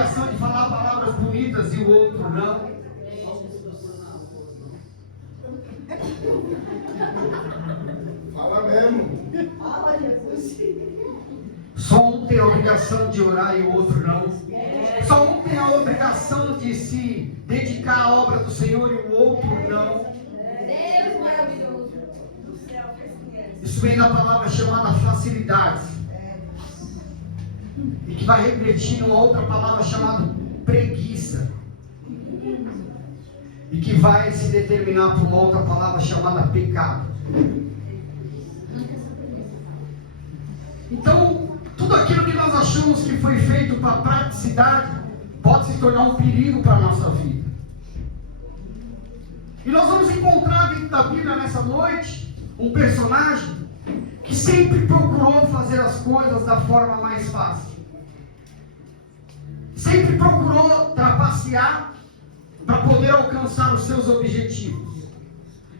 obrigação de falar palavras bonitas e o outro não? Fala mesmo. Só um tem a obrigação de orar e o outro não. Só um tem a obrigação de se dedicar à obra do Senhor e o outro não. Deus maravilhoso. Isso vem da palavra chamada facilidade. E que vai refletir numa outra palavra chamada preguiça. E que vai se determinar por uma outra palavra chamada pecado. Então, tudo aquilo que nós achamos que foi feito para praticidade pode se tornar um perigo para a nossa vida. E nós vamos encontrar dentro da Bíblia nessa noite um personagem que sempre procurou fazer as coisas da forma mais fácil. Sempre procurou trapacear para poder alcançar os seus objetivos.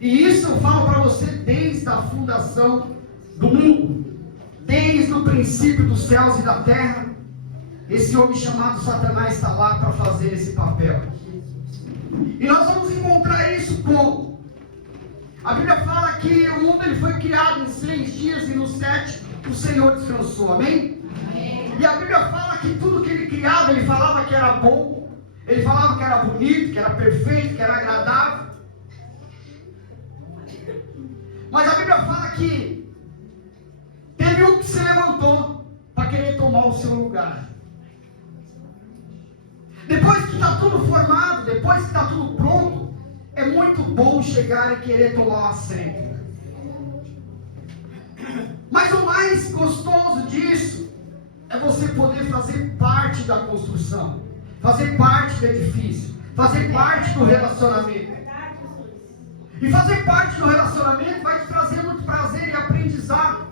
E isso eu falo para você desde a fundação do mundo. Desde o princípio dos céus e da terra, esse homem chamado Satanás está lá para fazer esse papel. E nós vamos encontrar isso como? A Bíblia fala que o mundo ele foi criado em 6 dias e no 7 o Senhor descansou, amém? Amém? E a Bíblia fala que tudo que ele criava, ele falava que era bom, ele falava que era bonito, que era perfeito, que era agradável. Mas a Bíblia fala que teve um que se levantou para querer tomar o seu lugar. Depois que está tudo formado, depois que está tudo pronto, é muito bom chegar e querer tomar o assento. Mas o mais gostoso disso é você poder fazer parte da construção, fazer parte do edifício, fazer parte do relacionamento. E fazer parte do relacionamento vai te trazer muito prazer e aprendizado.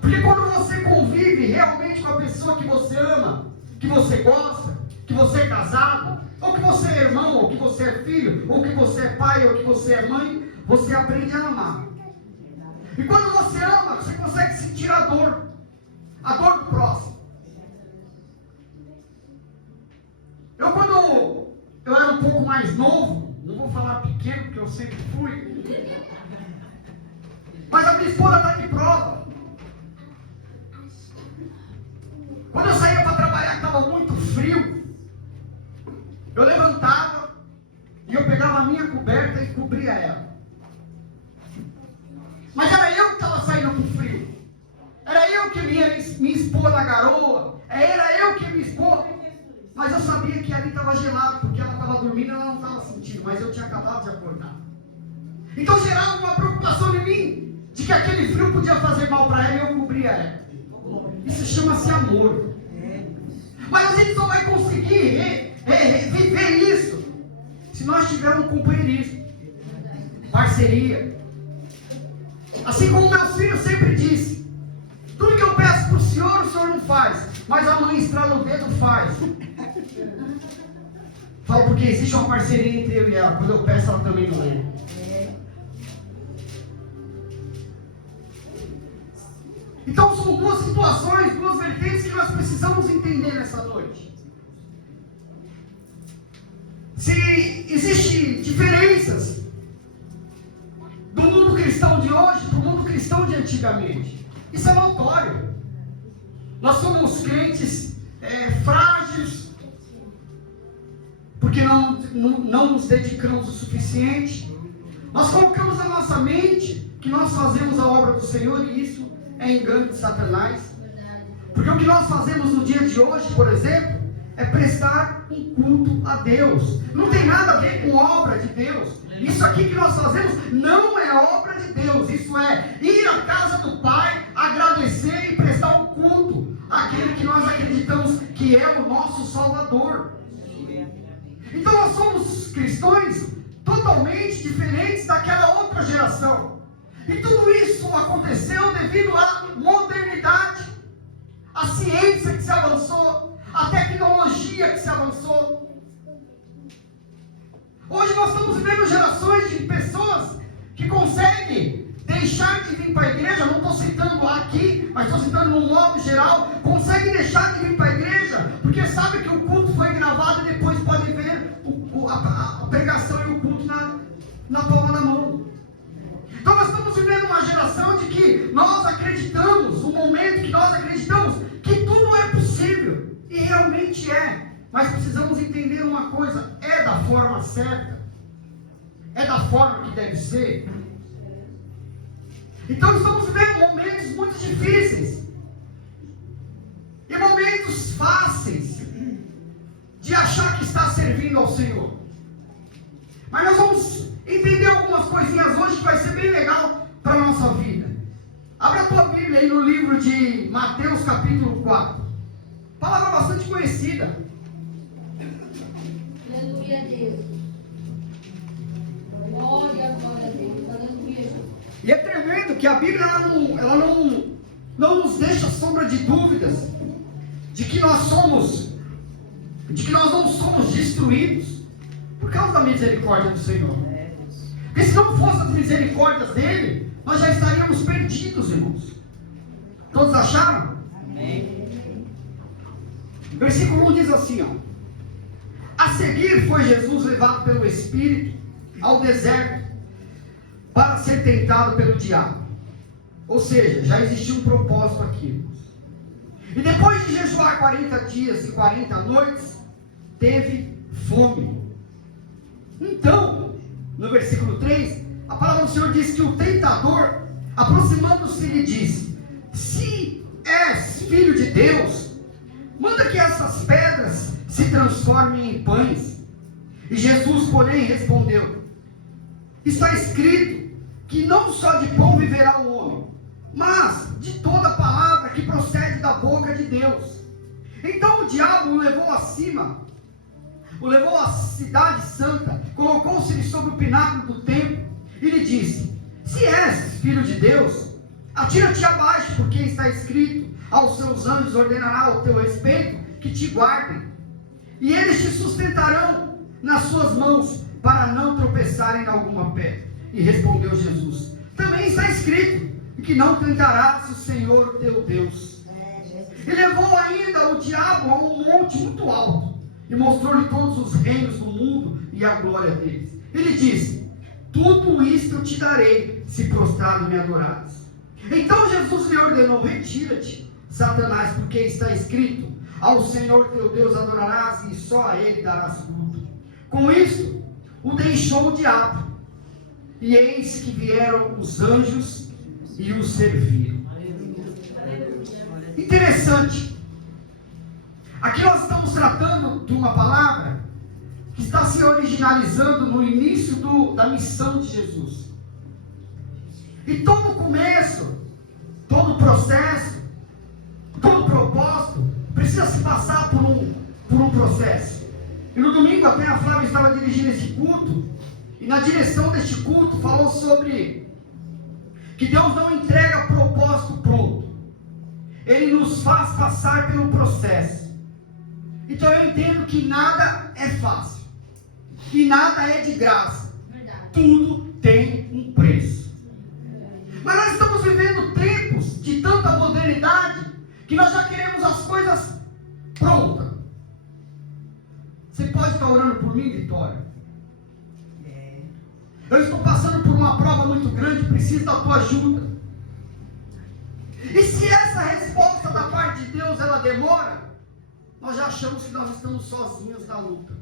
Porque quando você convive realmente com a pessoa que você ama, que você gosta, que você é casado, ou que você é irmão, ou que você é filho, ou que você é pai, ou que você é mãe, você aprende a amar. E quando você ama, você consegue sentir a dor do próximo. Quando eu era um pouco mais novo, não vou falar pequeno, porque eu sempre fui, mas a minha esposa está de prova. Quando eu saía para trabalhar, que estava muito frio, eu levantava e eu pegava a minha coberta e cobria ela. Mas era eu que estava saindo com frio. Era eu que ia me expor na garoa. Era eu que ia me expor. Mas eu sabia que ali estava gelado, porque ela estava dormindo e ela não estava sentindo. Mas eu tinha acabado de acordar. Então gerava uma preocupação em mim, de que aquele frio podia fazer mal para ela e eu cobria ela. Isso chama-se amor. Mas a gente só vai conseguir viver isso se nós tivermos um companheirismo, parceria. Assim como meus filhos sempre disse, tudo que eu peço para o Senhor não faz, mas a mãe estrala o dedo, faz. Falo porque existe uma parceria entre eu e ela, quando eu peço ela também não é. Então são duas situações, duas vertentes que nós precisamos entender nessa noite. Se existem diferenças do mundo cristão de hoje para o mundo cristão de antigamente, isso é notório. Nós somos crentes frágeis, porque não nos dedicamos o suficiente. Nós colocamos na nossa mente que nós fazemos a obra do Senhor e isso é engano de Satanás. Porque o que nós fazemos no dia de hoje, por exemplo, é prestar um culto a Deus. Não tem nada a ver com obra de Deus. Isso aqui que nós fazemos não é obra de Deus. Isso é ir à casa do Pai, agradecer e prestar um culto àquele que nós acreditamos que é o nosso Salvador. Então nós somos cristãos totalmente diferentes daquela outra geração. E tudo isso aconteceu devido à modernidade, à ciência que se avançou, à tecnologia que se avançou. Hoje nós estamos vivendo gerações de pessoas que conseguem deixar de vir para a igreja, não estou citando aqui, mas estou citando no modo geral, conseguem deixar de vir para a igreja, porque sabe que o culto foi gravado e depois pode ver a pregação e o culto na palma da mão. Então nós estamos vivendo uma geração de que nós acreditamos, um momento que nós acreditamos que tudo é possível. E realmente é. Mas precisamos entender uma coisa: é da forma certa? É da forma que deve ser? Então estamos vivendo momentos muito difíceis. E momentos fáceis de achar que está servindo ao Senhor. Mas nós vamos entender algumas coisinhas hoje que vai ser bem legal para a nossa vida. Abra a tua Bíblia aí no livro de Mateus capítulo 4. Palavra bastante conhecida. Aleluia a Deus. Glória a Deus. Aleluia. E é tremendo que a Bíblia ela não nos deixa sombra de dúvidas de que nós não somos destruídos por causa da misericórdia do Senhor. Porque se não fossem as misericórdias dele, nós já estaríamos perdidos, irmãos. Todos acharam? Amém. Versículo 1 diz assim, ó: a seguir foi Jesus levado pelo Espírito ao deserto para ser tentado pelo diabo. Ou seja, já existia um propósito aqui, irmãos. E depois de jejuar 40 dias e 40 noites, teve fome. Então, no versículo 3, a palavra do Senhor diz que o tentador, aproximando-se, lhe disse: se és filho de Deus, manda que essas pedras se transformem em pães. E Jesus, porém, respondeu: está escrito que não só de pão viverá o homem, mas de toda palavra que procede da boca de Deus. Então o diabo o levou acima, o levou à cidade santa, colocou-se sobre o pináculo do templo e lhe disse: se és filho de Deus, atira-te abaixo, porque está escrito: aos seus anjos ordenará ao teu respeito que te guardem, e eles te sustentarão nas suas mãos, para não tropeçarem em alguma pedra. E respondeu Jesus: também está escrito que não tentarás o Senhor teu Deus. E levou ainda o diabo a um monte muito alto, e mostrou-lhe todos os reinos do mundo e a glória deles. Ele disse: tudo isto eu te darei, se prostrado me adorares. Então Jesus lhe ordenou: retira-te, Satanás, porque está escrito: ao Senhor teu Deus adorarás, e só a ele darás culto. Com isto o deixou o diabo, e eis que vieram os anjos e o serviram. Interessante. Aqui nós estamos tratando de uma palavra que está se originalizando no início da missão de Jesus. E todo o começo, todo o processo, todo o propósito precisa se passar por um processo. E no domingo até a Flávia estava dirigindo esse culto, e na direção deste culto falou sobre que Deus não entrega propósito pronto. Ele nos faz passar pelo processo. Então eu entendo que nada é fácil. E nada é de graça. Verdade. Tudo tem um preço. Mas nós estamos vivendo tempos de tanta modernidade que nós já queremos as coisas prontas. Você pode estar orando por mim, Vitória? Eu estou passando por uma prova muito grande, preciso da tua ajuda. E se essa resposta da parte de Deus ela demora, nós já achamos que nós estamos sozinhos na luta.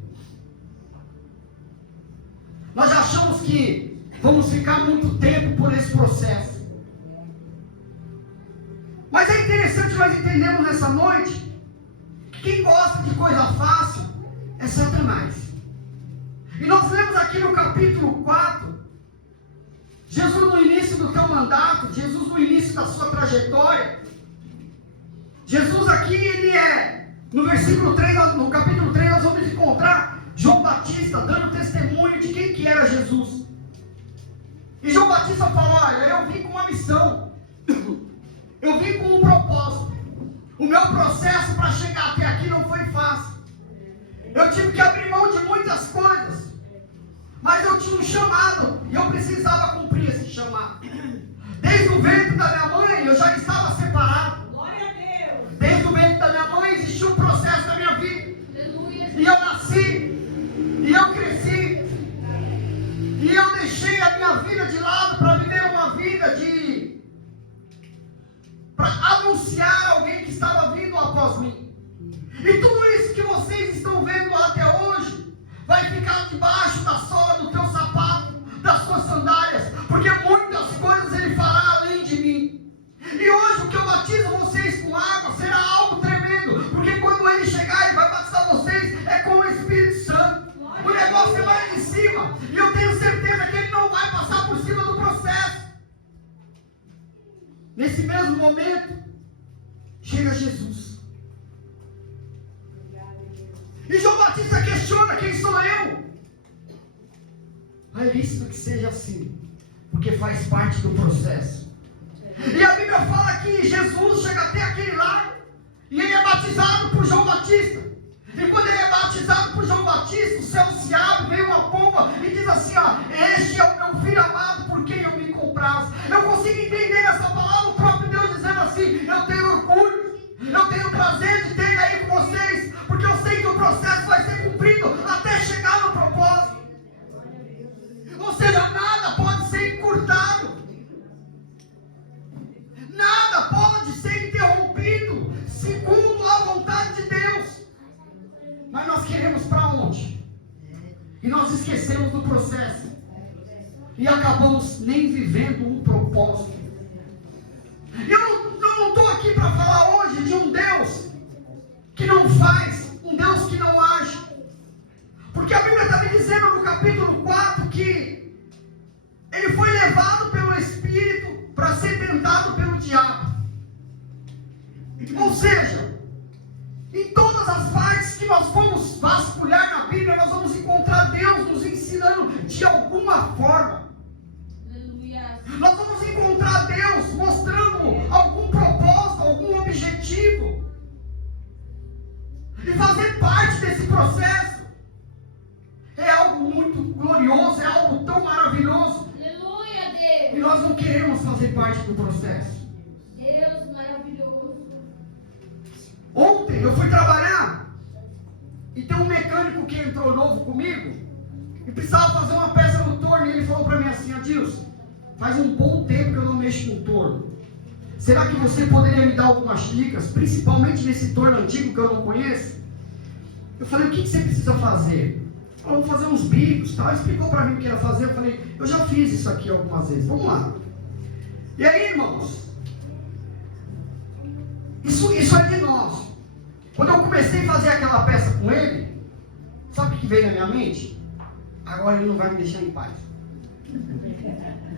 Nós já achamos que vamos ficar muito tempo por esse processo. Mas é interessante nós entendermos nessa noite que quem gosta de coisa fácil é Satanás. E nós lemos aqui no capítulo 4, Jesus no início do teu mandato, Jesus no início da sua trajetória. Jesus aqui, no versículo 3, no capítulo 3, nós vamos encontrar João Batista dando testemunho de quem que era Jesus. E João Batista falou: olha, eu vim com uma missão, eu vim com um propósito. O meu processo para chegar até aqui não foi fácil. Eu tive que abrir mão de muitas coisas, mas eu tinha um chamado, e eu precisava cumprir esse chamado. Desde o ventre da minha mãe, eu já estava separado. Glória a Deus. Desde o ventre da minha mãe, existia um processo na minha vida. Aleluia. após mim. E tudo isso que vocês estão vendo até hoje vai ficar debaixo da sola do teu sapato, das suas sandálias, porque muitas coisas Ele fará além de mim. E hoje o que eu batizo vocês com água será algo tremendo, porque quando Ele chegar e vai batizar vocês é com o Espírito Santo. O negócio é lá em cima, e eu tenho certeza que Ele não vai passar por cima do processo. Nesse mesmo momento, chega Jesus. E João Batista questiona: quem sou eu? É lícito que seja assim, porque faz parte do processo. E a Bíblia fala que Jesus chega até aquele lago, e ele é batizado por João Batista. E quando ele é batizado por João Batista, o céu se abre, vem uma pomba e diz assim: ó, este é o meu filho amado, por quem eu me comprazo. Eu consigo entender essa palavra, o próprio Deus dizendo assim: eu tenho orgulho, eu tenho prazer de ter ele aí com vocês, porque eu sei que o processo vai ser cumprido até chegar no propósito. Ou seja, nada pode ser encurtado, nada pode ser interrompido, segundo a vontade de Deus. Mas nós queremos para onde? E nós esquecemos do processo, e acabamos nem vivendo um propósito. Eu não estou aqui para falar hoje de um Deus que não faz, um Deus que não age, porque a Bíblia está me dizendo no capítulo 4 que ele foi levado pelo Espírito para ser tentado pelo diabo. Ou seja, em todas as partes que nós formos vasculhar na Bíblia, nós vamos encontrar Deus nos ensinando de alguma forma. Nós vamos encontrar Deus mostrando algum propósito, algum objetivo. E fazer parte desse processo é algo muito glorioso, é algo tão maravilhoso. Aleluia, Deus. E nós não queremos fazer parte do processo. Deus maravilhoso. Ontem eu fui trabalhar e tem um mecânico que entrou novo comigo e precisava fazer uma peça no torno, e ele falou para mim assim: Adilson, faz um bom tempo que eu não mexo no torno. Será que você poderia me dar algumas dicas, principalmente nesse torno antigo que eu não conheço? Eu falei: o que você precisa fazer? Vamos fazer uns bicos, tal. Ele explicou para mim o que ia fazer. Eu falei: eu já fiz isso aqui algumas vezes, vamos lá. E aí, irmãos, isso é de nós. Quando eu comecei a fazer aquela peça com ele, sabe o que veio na minha mente? Agora ele não vai me deixar em paz.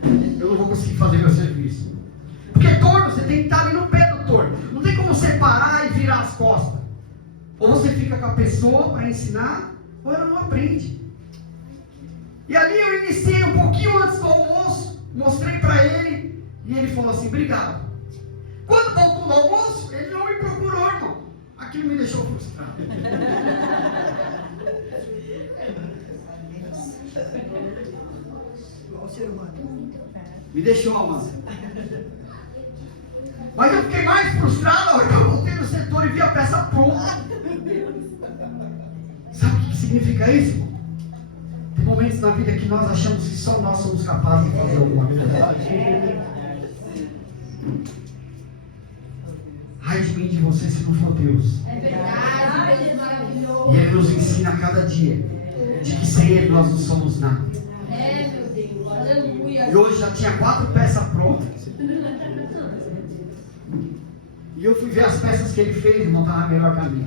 Eu não vou conseguir fazer meu serviço. Porque torno, você tem que estar ali no pé do torno. Não tem como você parar e virar as costas. Ou você fica com a pessoa para ensinar, ou ela não aprende. E ali eu iniciei um pouquinho antes do almoço, mostrei para ele, e ele falou assim: obrigado. Quando voltou do almoço, ele não me procurou, irmão. Aquilo me deixou frustrado. Me deixou, amado. Mas eu fiquei mais frustrado a hora que eu voltei no setor e vi a peça pronta. Sabe o que significa isso? Tem momentos na vida que nós achamos que só nós somos capazes de fazer alguma coisa. Ai de mim, de você, se não for Deus. É verdade, Deus maravilhoso. E Ele nos ensina a cada dia de que sem Ele nós não somos nada. É, meu Deus. Aleluia. E hoje já tinha 4 peças prontas. E eu fui ver as peças que ele fez e não estava melhor caminho.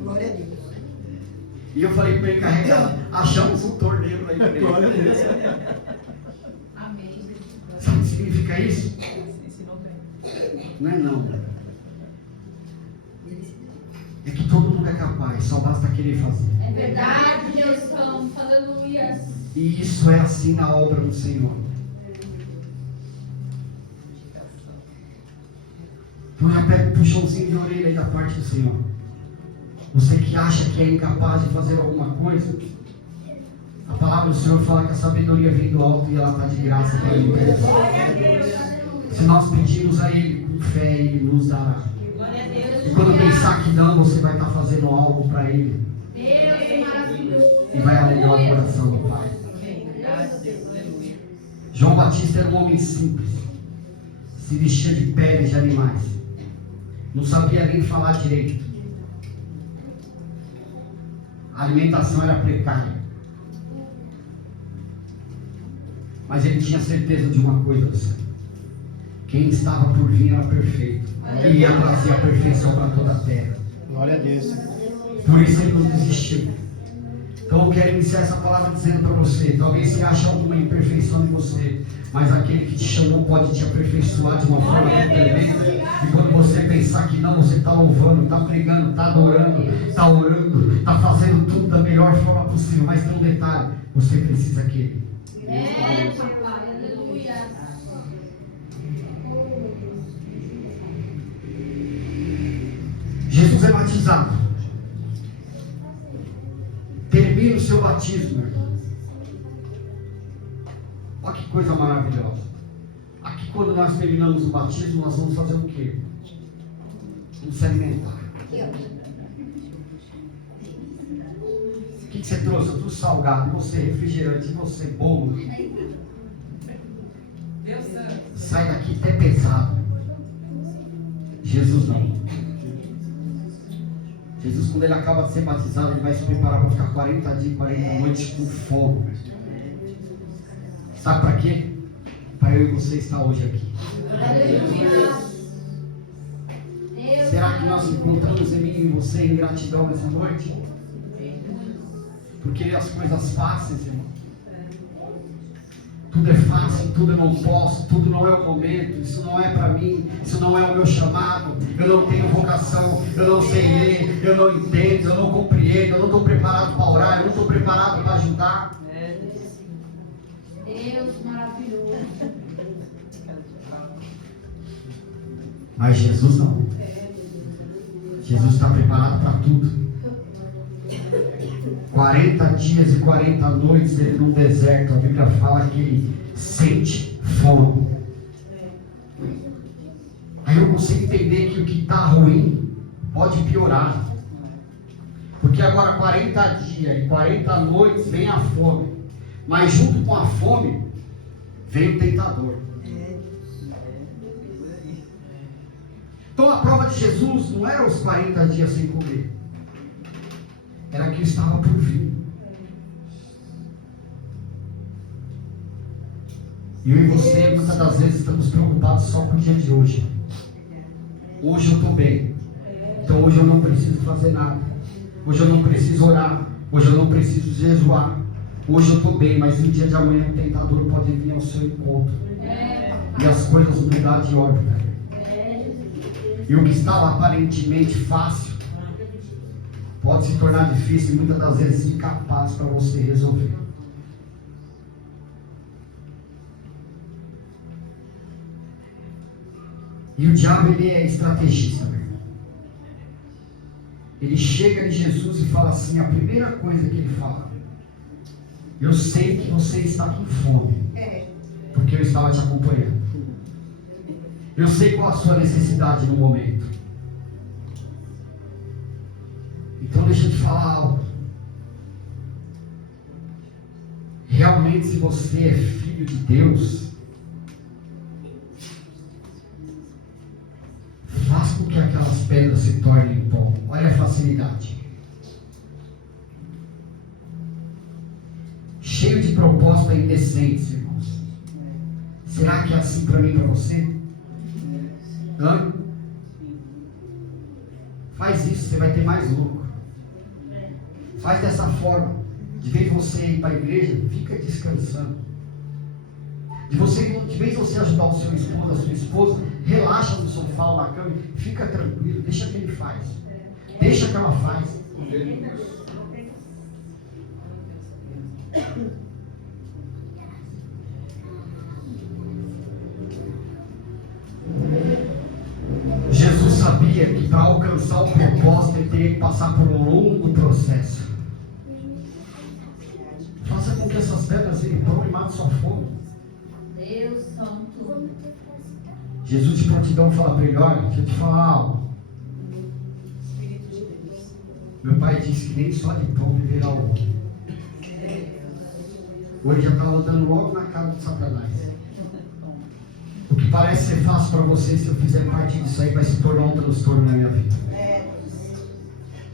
Glória a Deus. E eu falei para ele: carrega, achamos um torneiro aí. Glória a Deus. Amém. Sabe o que significa isso? Não é não. É que todo mundo é capaz, só basta querer fazer. É verdade, Deus Santo. Aleluia. E isso é assim na obra do Senhor. Então já pega um puxãozinho de orelha aí da parte do Senhor. Você que acha que é incapaz de fazer alguma coisa, a palavra do Senhor fala que a sabedoria vem do alto e ela está de graça para ele. Se nós pedirmos a Ele com fé, Ele nos dará. E quando pensar que não, você vai estar fazendo algo para Ele. Deus maravilhoso. E vai alegrar o coração do Pai. João Batista era um homem simples. Se vestia de peles de animais. não sabia nem falar direito. A alimentação era precária. Mas ele tinha certeza de uma coisa, você. Quem estava por vir era perfeito. Ele ia trazer a perfeição para toda a terra. Glória a Deus. Por isso ele não desistiu. Então eu quero iniciar essa palavra dizendo para você, talvez você ache alguma imperfeição em você, mas aquele que te chamou pode te aperfeiçoar de uma forma tão tremenda. E quando você pensar que não, você está louvando, está pregando, está adorando, está orando, está fazendo tudo da melhor forma possível, mas tem um detalhe, você precisa querer. Papai, aleluia. Jesus é batizado. Termina o seu batismo, irmão. Olha que coisa maravilhosa. Aqui, quando nós terminamos o batismo, nós vamos fazer o quê? Vamos se alimentar. O que você trouxe? Tudo salgado. E você, refrigerante. E você, bolo. Sai daqui até pesado. Jesus não. Jesus, quando ele acaba de ser batizado, ele vai se preparar para ficar 40 dias e 40 noites com fogo. Sabe para quê? Para eu e você estar hoje aqui. Aleluia. Será que nós encontramos em mim e em você em gratidão nessa noite? Porque as coisas fáceis, irmão. Tudo é fácil, tudo eu não posso, tudo não é o momento, isso não é para mim, isso não é o meu chamado, eu não tenho vocação, eu não sei ler, eu não entendo, eu não compreendo, eu não estou preparado para orar, eu não estou preparado para ajudar. Deus maravilhoso. Mas Jesus não. Jesus está preparado para tudo. 40 dias e 40 noites ele num deserto, a Bíblia fala que ele sente fome. Aí eu consigo entender que o que está ruim pode piorar. Porque agora 40 dias e 40 noites vem a fome. Mas junto com a fome vem o tentador. Então a prova de Jesus não era os 40 dias sem comer. Era que estava por vir. Eu e você, muitas das vezes, estamos preocupados só com o dia de hoje. Hoje eu estou bem. Então hoje eu não preciso fazer nada. Hoje eu não preciso orar. Hoje eu não preciso jejuar. Hoje eu estou bem, mas no dia de amanhã o tentador pode vir ao seu encontro. E as coisas mudar de órbita. E o que estava aparentemente fácil pode se tornar difícil e muitas das vezes incapaz para você resolver. E o diabo, ele é estrategista, meu irmão. Ele chega em Jesus e fala assim, a primeira coisa que ele fala: eu sei que você está com fome, porque eu estava te acompanhando. Eu sei qual a sua necessidade no momento. Então deixa eu te falar algo. Realmente, se você é filho de Deus, faz com que aquelas pedras se tornem pó. Olha a facilidade. Cheio de propostas indecentes, irmãos. Será que é assim para mim e para você? Hã? Faz isso, você vai ter mais lucro. Faz dessa forma. De vez você ir para a igreja, fica descansando. De vez você ajudar o seu esposo, a sua esposa, relaxa no sofá ou na cama, fica tranquilo, deixa que ele faz. Deixa que ela faz. Jesus sabia que para alcançar o propósito ele teria que passar por um longo processo. Faça com que essas pedras virem pão e mate sua fome. Deus santo. Jesus de prontidão fala para ele: olha, deixa eu te falar algo. Meu pai disse que nem só de pão viverá o homem. Hoje já estava dando logo na cara de Satanás. O que parece ser fácil para você, se eu fizer parte disso aí, vai se tornar um transtorno na minha vida.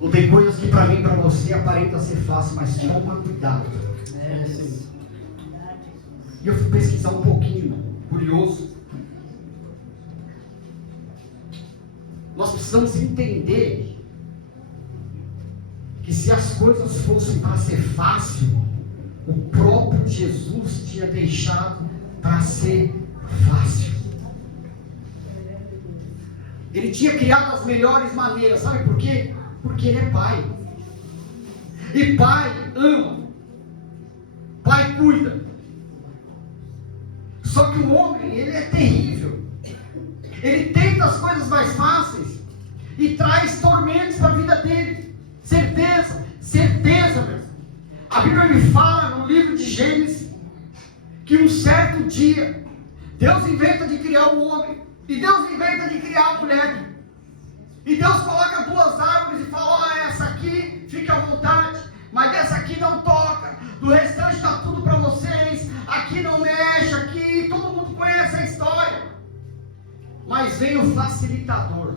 Não tem coisas que para mim e para você aparenta ser fácil, mas toma cuidado. E eu fui pesquisar um pouquinho, curioso. Nós precisamos entender que se as coisas fossem para ser fácil, o próprio Jesus tinha deixado para ser fácil. Ele tinha criado as melhores maneiras, sabe por quê? Porque Ele é Pai. E Pai ama. Pai cuida. Só que o homem, ele é terrível. Ele tenta as coisas mais fáceis e traz tormentos para a vida dele. Certeza, certeza mesmo. A Bíblia me fala no livro de Gênesis que um certo dia Deus inventa de criar o homem e Deus inventa de criar a mulher. E Deus coloca duas árvores e fala: ó, essa aqui fica à vontade, mas dessa aqui não toca, do restante está tudo para vocês, aqui não mexe, aqui todo mundo conhece a história. Mas vem o facilitador.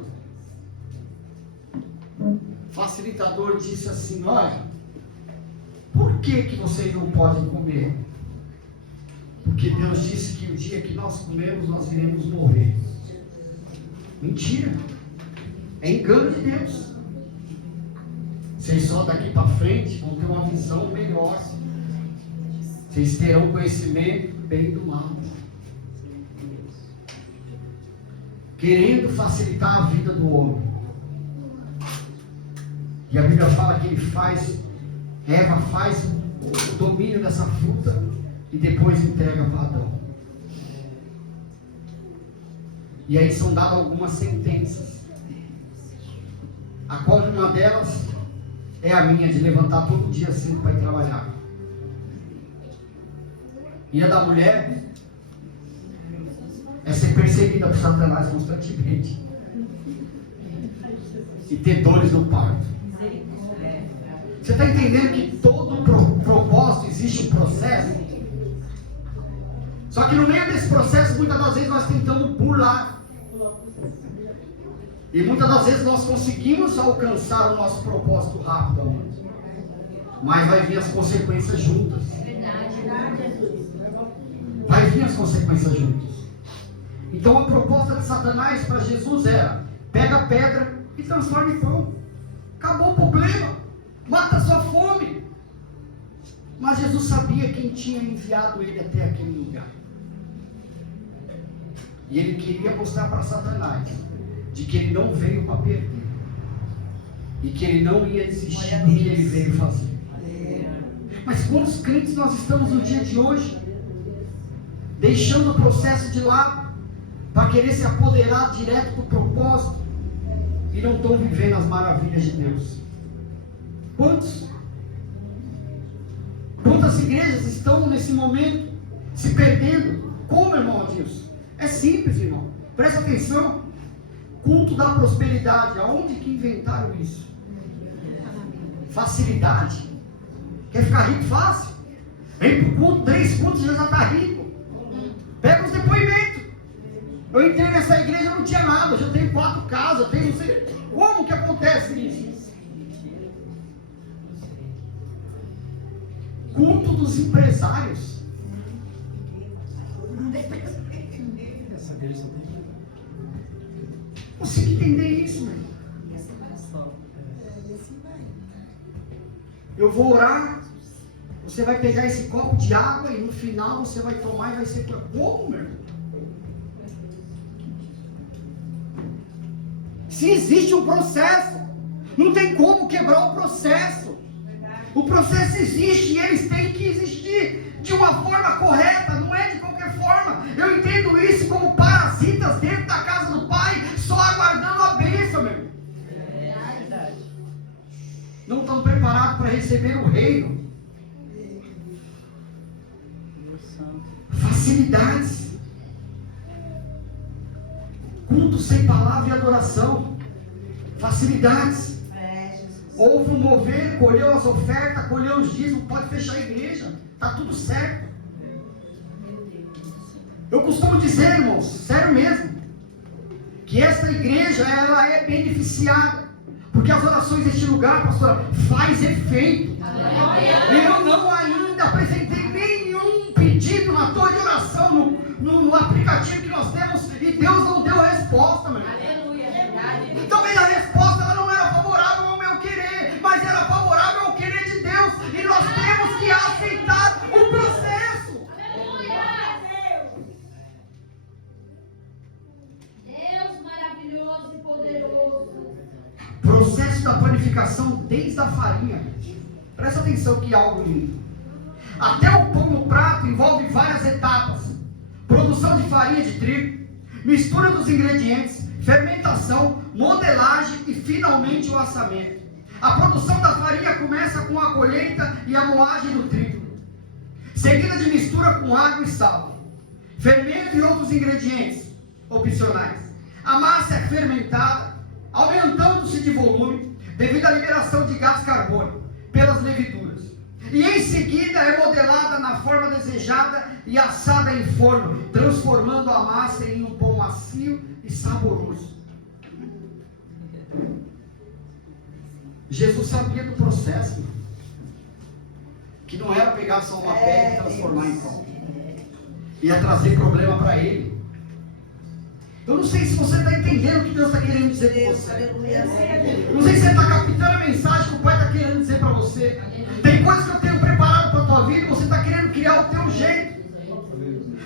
O facilitador disse assim: olha, por que vocês não podem comer? Porque Deus disse que o dia que nós comemos, nós iremos morrer. Mentira. É engano de Deus. Vocês só daqui para frente vão ter uma visão melhor. Vocês terão conhecimento do bem e do mal. Querendo facilitar a vida do homem. E a Bíblia fala que Eva faz o domínio dessa fruta e depois entrega para Adão. E aí são dadas algumas sentenças, a qual uma delas é a minha, de levantar todo dia cedo para ir trabalhar. E a da mulher é ser perseguida por Satanás constantemente e ter dores no parto. Você está entendendo que todo propósito existe um processo? Só que no meio desse processo, muitas das vezes nós tentamos pular. E muitas das vezes nós conseguimos alcançar o nosso propósito rapidamente. Mas vai vir as consequências juntas. Vai vir as consequências juntas. Então a proposta de Satanás para Jesus era: pega a pedra e transforma em pão. Acabou o problema. Mata a sua fome. Mas Jesus sabia quem tinha enviado ele até aquele lugar. E ele queria mostrar para Satanás de que ele não veio para perder. E que ele não ia desistir do que ele veio fazer. Mas quantos crentes nós estamos no dia de hoje, deixando o processo de lado, para querer se apoderar direto do propósito, e não estão vivendo as maravilhas de Deus? Quantos? Quantas igrejas estão nesse momento se perdendo? Como, irmão Adilson? É simples, irmão. Presta atenção. Culto da prosperidade. Aonde que inventaram isso? Facilidade. Quer ficar rico fácil? Vem pro culto, 3 cultos já está rico. Pega os depoimentos. Eu entrei nessa igreja, não tinha nada. Eu já tenho 4 casas, eu tenho não sei. Como que acontece isso? Culto dos empresários. Consigo entender isso, meu irmão. Eu vou orar, você vai pegar esse copo de água e no final você vai tomar e vai ser como, meu irmão? Se existe um processo, não tem como quebrar o processo. O processo existe e eles têm que existir de uma forma correta, não é de qualquer forma. Eu entendo isso como parasitas dentro da casa do Pai, só aguardando a bênção, meu irmão. Não estão preparados para receber o reino. Facilidades. Culto sem palavra e adoração. Facilidades. Houve um mover, colheu as ofertas, colheu os dízimos, pode fechar a igreja, está tudo certo. Eu costumo dizer, irmãos, sério mesmo, que esta igreja, ela é beneficiada, porque as orações deste lugar, pastora, faz efeito. Eu não ainda apresentei nenhum pedido na torre de oração, no aplicativo que nós temos, e Deus não deu resposta, meu irmão. Talvez a resposta ela não era favorável ao meu querer, mas era favorável ao querer de Deus, e nós temos que aceitar o processo. Deus maravilhoso e poderoso. Processo da panificação desde a farinha. Presta atenção que é algo lindo. Até o pão no prato envolve várias etapas: produção de farinha de trigo, mistura dos ingredientes, fermentação, modelagem e finalmente o assamento. A produção da farinha começa com a colheita e a moagem do trigo, seguida de mistura com água e sal, fermento e outros ingredientes opcionais. A massa é fermentada, aumentando-se de volume devido à liberação de gás carbônico pelas leveduras, e em seguida é modelada na forma desejada e assada em forno, transformando a massa em um pão macio e saboroso. Jesus sabia do processo, irmão, que não era pegar só uma pedra e transformar em pão, ia trazer problema para ele. Eu não sei se você está entendendo o que Deus está querendo dizer com você. Não sei se você está captando a mensagem que o Pai está querendo dizer para você. Tem coisas que eu tenho preparado para a tua vida e você está querendo criar o teu jeito.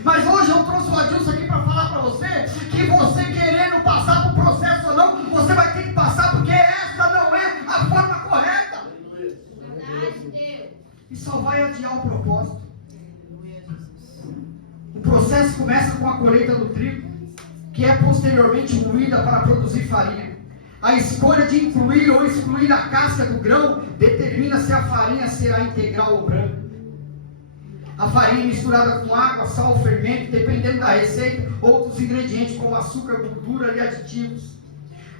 Mas hoje eu trouxe o Adilson aqui para falar para você que você querendo passar por processo ou não, você vai ter que passar, porque essa não é a forma correta. E só vai adiar o propósito. O processo começa com a colheita do trigo, que é posteriormente moída para produzir farinha. A escolha de incluir ou excluir a casca do grão determina se a farinha será integral ou branca. A farinha misturada com água, sal, fermento, dependendo da receita, outros ingredientes como açúcar, gordura e aditivos.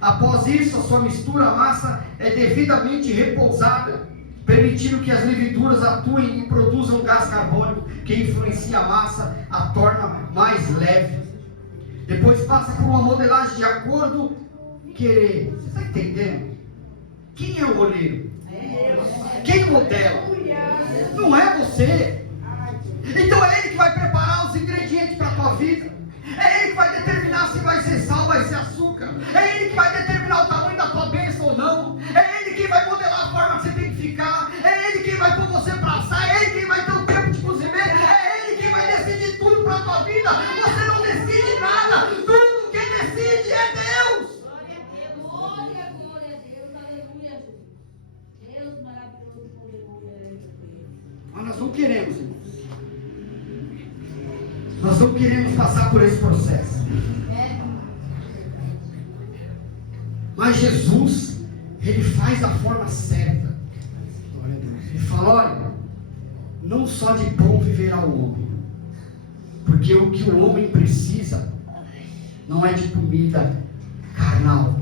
Após isso, a sua mistura, a massa é devidamente repousada, permitindo que as leveduras atuem e produzam gás carbônico, que influencia a massa, a torna mais leve. Depois passa por uma modelagem de acordo com querer. Você está entendendo? Quem é o oleiro? Quem modela? Não é você. Então é ele que vai preparar os ingredientes para a tua vida. É ele que vai determinar se vai ser sal, vai ser açúcar. É ele que vai determinar o tamanho da tua bênção ou não. É ele quem vai modelar a forma que você tem que ficar. É ele quem vai pôr você para assar. É ele quem vai ter o tempo de cozimento. É ele quem vai decidir tudo para a tua vida. Você não decide nada. Tudo quem decide é Deus. Glória a Deus, aleluia, Jesus. Deus maravilhoso e poderoso. Mas nós não queremos, irmãos. Nós não queremos passar por esse processo. Mas Jesus, Ele faz da forma certa. Ele fala, olha, não só de pão viverá o homem, porque o que o homem precisa não é de comida carnal,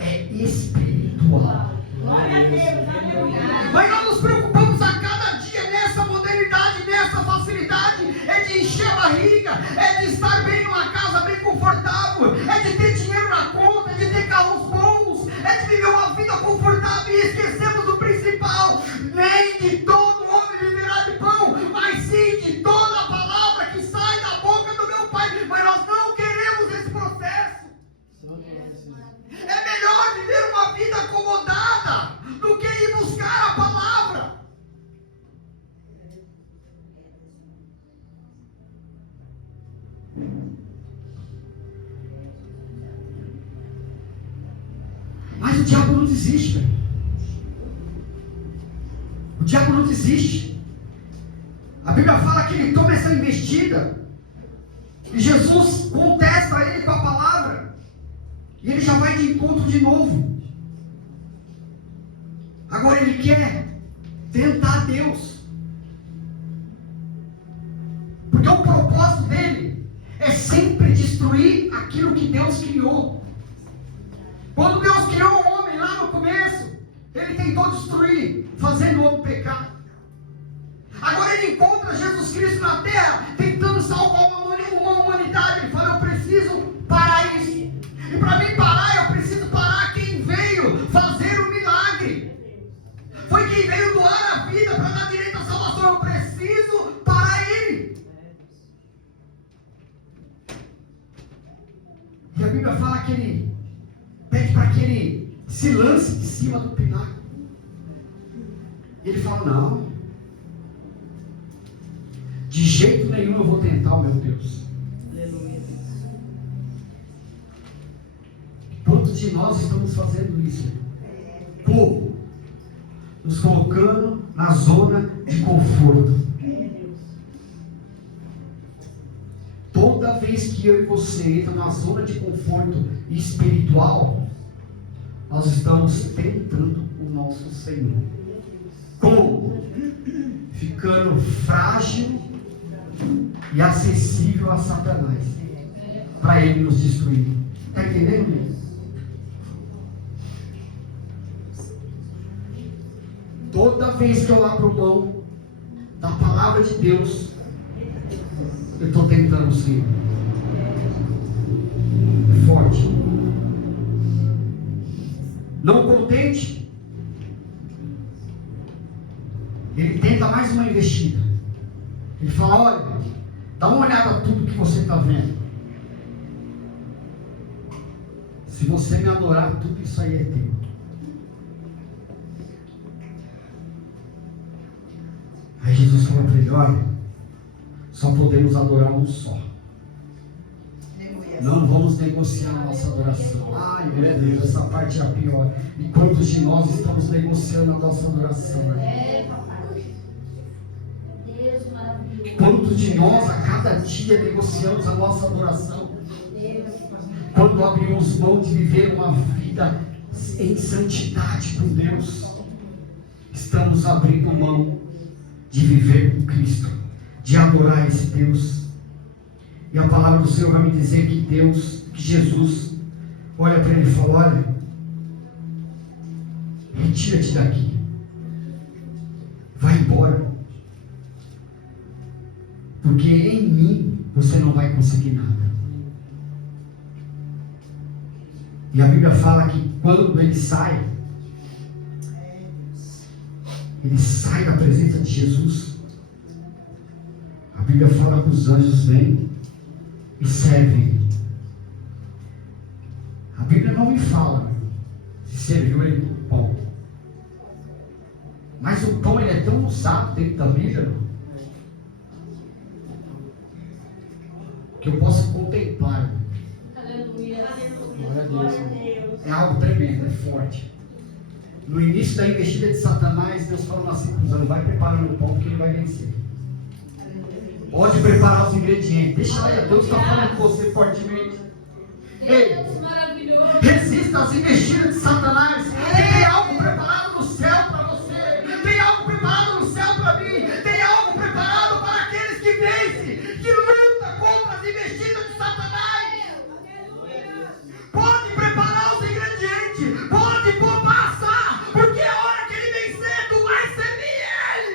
é espiritual. Glória a Deus, aleluia. Mas nós nos preocupamos a cada dia nessa modernidade, nessa facilidade, é de encher a barriga, é de estar bem numa casa bem confortável, é de ter dinheiro na conta, é de ter carros bons, é de viver uma vida confortável, e esquecemos o principal: nem de todo homem viverá de pão, mas sim de toda a palavra que sai da boca do meu Pai. Mas nós não queremos esse processo. É melhor viver uma vida acomodada do que ir buscar a palavra. Mas o diabo não desiste, velho. O diabo não desiste. A Bíblia fala que ele toma essa investida e Jesus contesta ele com a palavra, e ele já vai de encontro de novo. Agora ele quer tentar Deus, porque o propósito dele é sempre destruir aquilo que Deus criou. Quando Deus criou o homem lá no começo, ele tentou destruir, fazendo o homem pecar. Agora ele encontra Jesus Cristo na terra, tentando salvar uma humanidade Bíblia fala que ele pede para que ele se lance de cima do pináculo. Ele fala: não, de jeito nenhum eu vou tentar o meu Deus. Aleluia. Quantos de nós estamos fazendo isso? Como? Nos colocando na zona de conforto. Toda vez que eu e você entra na zona de conforto espiritual, nós estamos tentando o nosso Senhor. Como? Ficando frágil e acessível a Satanás, para ele nos destruir. Está entendendo isso? Toda vez que eu abro mão da palavra de Deus, eu estou tentando o Senhor. É forte. Não contente, ele tenta mais uma investida. Ele fala: olha, dá uma olhada a tudo que você está vendo. Se você me adorar, tudo isso aí é teu. Aí Jesus fala para ele: olha, só podemos adorar um só. Não vamos negociar a nossa adoração. Ai, meu Deus, essa parte é a pior. E quantos de nós estamos negociando a nossa adoração? Papai. Deus maravilhoso. Quantos de nós a cada dia negociamos a nossa adoração? Quando abrimos mão de viver uma vida em santidade com Deus, estamos abrindo mão de viver com Cristo, de adorar esse Deus. E a palavra do Senhor vai me dizer que Deus, que Jesus, olha para ele e fala: olha, retira-te daqui, vai embora, porque em mim você não vai conseguir nada. E a Bíblia fala que quando ele sai da presença de Jesus, a Bíblia fala que os anjos vêm e servem ele. A Bíblia não me fala se serviu ele com pão, mas o pão ele é tão usado dentro da Bíblia que eu posso contemplar. Aleluia. Glória a Deus. É algo tremendo, é forte. No início da investida de Satanás, Deus falando assim para os anjos: vai preparando o pão que ele vai vencer. Pode preparar os ingredientes. Deixa aí, Deus está falando com você fortemente. Ei, Deus maravilhoso. resista às investidas de Satanás. Tem algo preparado no céu para você. Tem algo preparado no céu para mim. Tem algo preparado para aqueles que vencem, que lutam contra as investidas de Satanás. Pode preparar os ingredientes. Pode passar. Porque a hora que ele vencer, tu vai servir ele.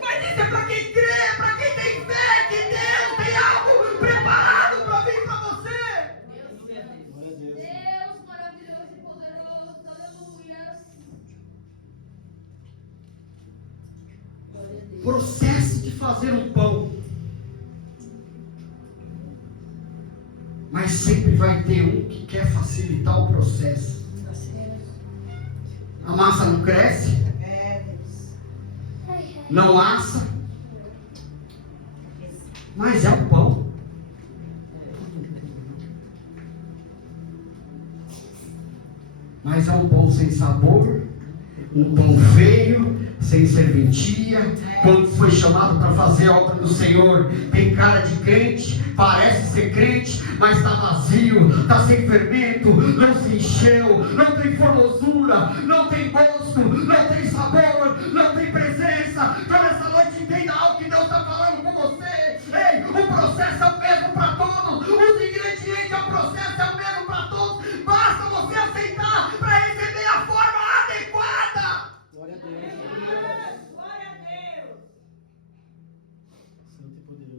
Mas isso é para quem crê, para quem tem fé, que Deus tem algo preparado para mim e para você. Deus maravilhoso e poderoso. Aleluia. Glória a Deus. Processo de fazer um pão. Mas sempre vai ter um que quer facilitar o processo. A massa não cresce, não assa, mas é o pão. Mas é um pão sem sabor, um pão feio, sem serventia. Quando foi chamado para fazer a obra do Senhor, tem cara de crente, parece ser crente, mas está vazio, está sem fermento, não se encheu, não tem formosura, não tem gosto, não tem sabor, não tem presença. Então nessa noite entenda algo que Deus está falando com você. Ei, o processo é o mesmo para todos, os ingredientes, o processo é o mesmo para todos. Basta você aceitar para receber a forma adequada. Glória a Deus.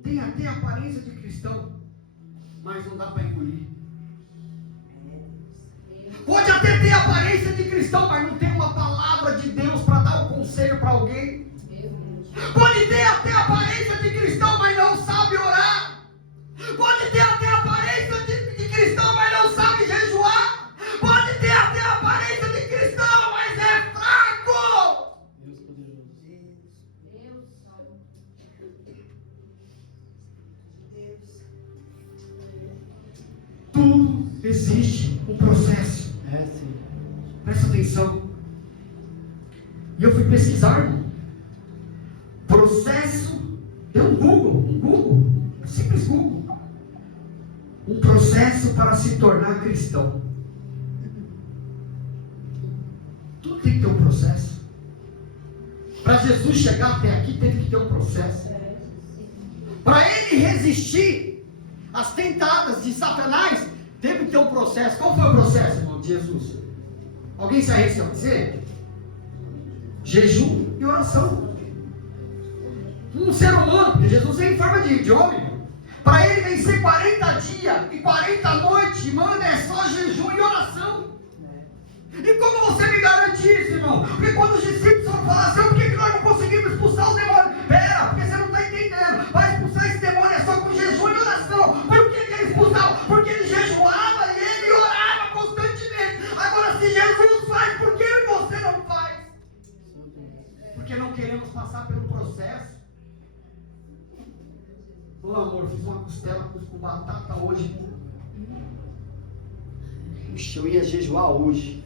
Tem até aparência de cristão, mas não dá para engolir. Pode até ter aparência de cristão, mas não tem uma palavra de Deus para dar um conselho para alguém. Pode ter até aparência de cristão, mas não sabe orar. Pode ter até aparência de cristão, atenção. E eu fui pesquisar, irmão. Processo, deu um Google, simples Google. Um processo para se tornar cristão. Tudo tem que ter um processo. Para Jesus chegar até aqui, teve que ter um processo. Para ele resistir às tentadas de Satanás, teve que ter um processo. Qual foi o processo, irmão, de Jesus? Alguém se arrisca a dizer? Jejum e oração. Um ser humano, porque Jesus é em forma de homem, para ele vencer 40 dias e 40 noites, mano, é só jejum e oração. E como você me garante isso, irmão? Porque quando os discípulos foram falar assim, por que nós não conseguimos expulsar os demônios? Pera, porque você não está entendendo. Para expulsar esse demônio é só com jejum e oração. Por que ele expulsava? Porque ele jejuava e ele orava constantemente. Agora, se Jesus faz, por que você não faz? Porque não queremos passar pelo processo. Ô amor, fiz uma costela com batata hoje. Puxa, eu ia jejuar hoje.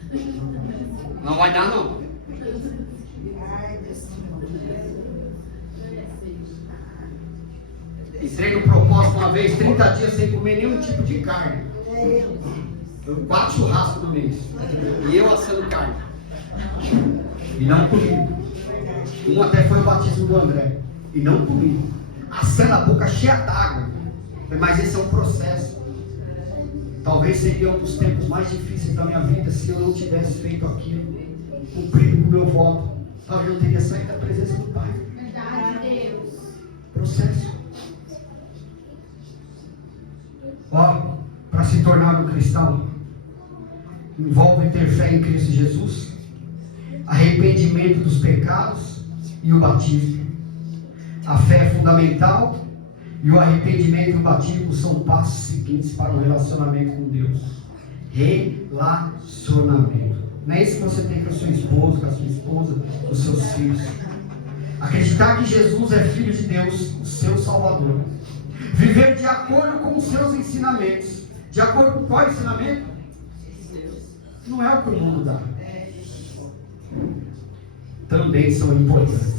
Não vai dar não. Ai, Deus. Entrei no propósito uma vez, 30 dias sem comer nenhum tipo de carne. Eu 4 churrascos no mês. E eu assando carne. E não comi. Um até foi o batismo do André. E não comi. Assando a boca cheia d'água. Mas esse é um processo. Talvez seria um dos tempos mais difíceis da minha vida se eu não tivesse feito aquilo, cumprido com o meu voto. Talvez eu não teria saído da presença do Pai. Verdade, Deus. Processo. Ó, para se tornar um cristão, envolve ter fé em Cristo Jesus, arrependimento dos pecados e o batismo. A fé é fundamental. E o arrependimento e o batismo são passos seguintes para o relacionamento com Deus. Relacionamento. Não é isso que você tem com a sua esposa, com a sua esposa, com os seus filhos. Acreditar que Jesus é Filho de Deus, o seu Salvador. Viver de acordo com os seus ensinamentos. De acordo com qual ensinamento? Não é o que o mundo dá. Também são importantes.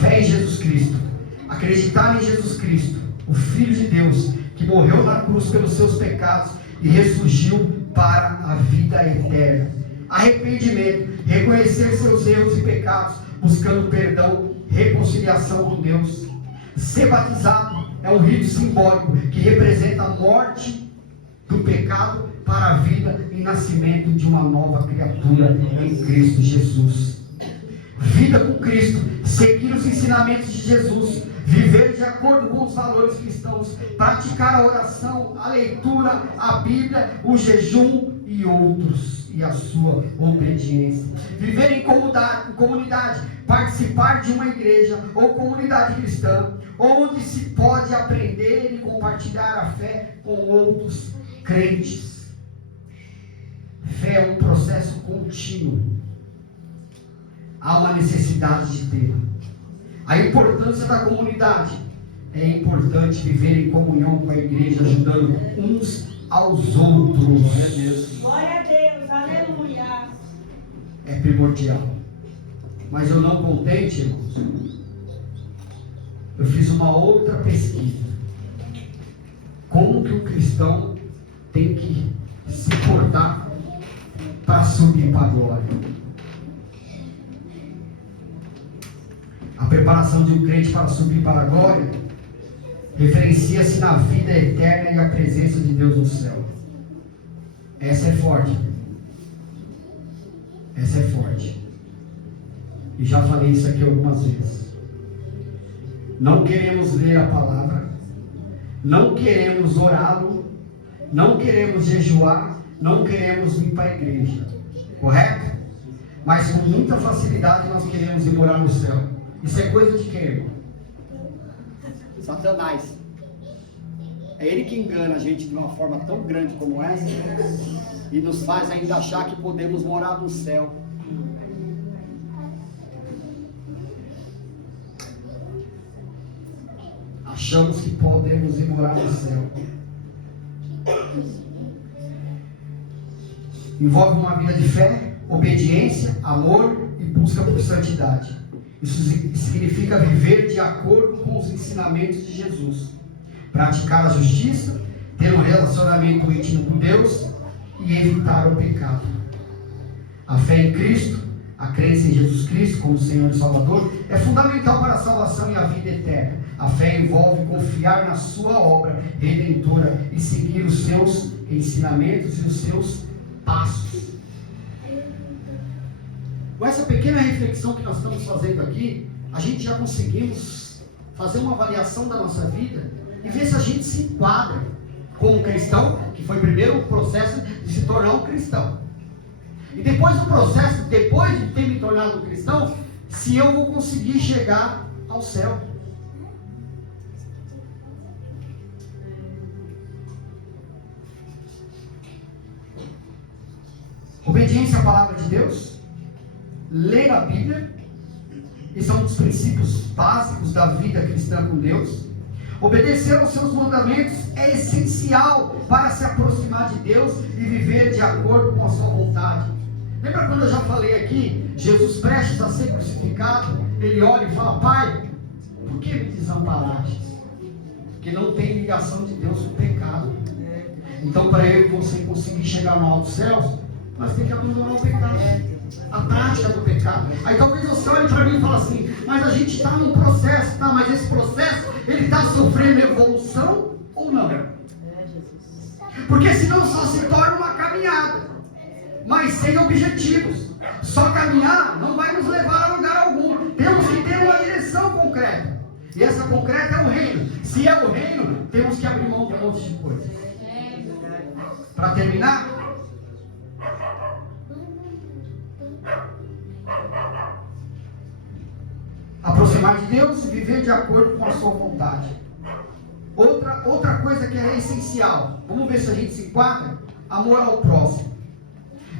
Fé em Jesus Cristo. Acreditar em Jesus Cristo, o Filho de Deus, que morreu na cruz pelos seus pecados e ressurgiu para a vida eterna. Arrependimento, reconhecer seus erros e pecados, buscando perdão, reconciliação com Deus. Ser batizado é um rito simbólico que representa a morte do pecado para a vida e nascimento de uma nova criatura em Cristo Jesus. Vida com Cristo, seguir os ensinamentos de Jesus, viver de acordo com os valores cristãos, praticar a oração, a leitura, a Bíblia, o jejum e outros, e a sua obediência. Viver em comunidade, participar de uma igreja ou comunidade cristã, onde se pode aprender e compartilhar a fé com outros crentes. Fé é um processo contínuo. Há uma necessidade de ter. A importância da comunidade. É importante viver em comunhão com a igreja, ajudando uns aos outros. Glória a Deus, aleluia. É primordial. Mas eu não contente, irmãos, eu fiz uma outra pesquisa. Como que o cristão tem que se portar para subir para a glória? A preparação de um crente para subir para a glória referencia-se na vida eterna e a presença de Deus no céu. Essa é forte. Essa é forte. E já falei isso aqui algumas vezes. Não queremos ler a palavra, não queremos orá-lo, não queremos jejuar, não queremos ir para a igreja. Correto? Mas com muita facilidade nós queremos ir morar no céu. Isso é coisa de quem, irmão? Satanás. É ele que engana a gente de uma forma tão grande como essa e nos faz ainda achar que podemos morar no céu. Achamos que podemos ir morar no céu. Envolve uma vida de fé, obediência, amor e busca por santidade. Isso significa viver de acordo com os ensinamentos de Jesus, praticar a justiça, ter um relacionamento íntimo com Deus e evitar o pecado. A fé em Cristo, a crença em Jesus Cristo como Senhor e Salvador, é fundamental para a salvação e a vida eterna. A fé envolve confiar na sua obra redentora e seguir os seus ensinamentos e os seus passos. Com essa pequena reflexão que nós estamos fazendo aqui, a gente já conseguimos fazer uma avaliação da nossa vida e ver se a gente se enquadra como cristão, que foi primeiro o processo de se tornar um cristão. E depois do processo, depois de ter me tornado um cristão, se eu vou conseguir chegar ao céu. Obediência à palavra de Deus, ler a Bíblia, isso é um dos princípios básicos da vida cristã com Deus. Obedecer aos seus mandamentos é essencial para se aproximar de Deus e viver de acordo com a sua vontade. Lembra quando eu já falei aqui, Jesus prestes a ser crucificado, ele olha e fala: Pai, por que me desamparaste? Porque não tem ligação de Deus com o pecado. Então, para eu e você conseguir chegar no alto céus, nós temos que abandonar o pecado, a prática do pecado. Aí talvez você olhe para mim e fale assim: mas a gente está num processo, tá? Mas esse processo, ele está sofrendo evolução ou não? Porque senão só se torna uma caminhada, mas sem objetivos. Só caminhar não vai nos levar a lugar algum. Temos que ter uma direção concreta. E essa concreta é o reino. Se é o reino, temos que abrir mão de um monte de coisa. Para terminar, aproximar de Deus e viver de acordo com a sua vontade. Outra coisa que é essencial, vamos ver se a gente se enquadra: amor ao próximo.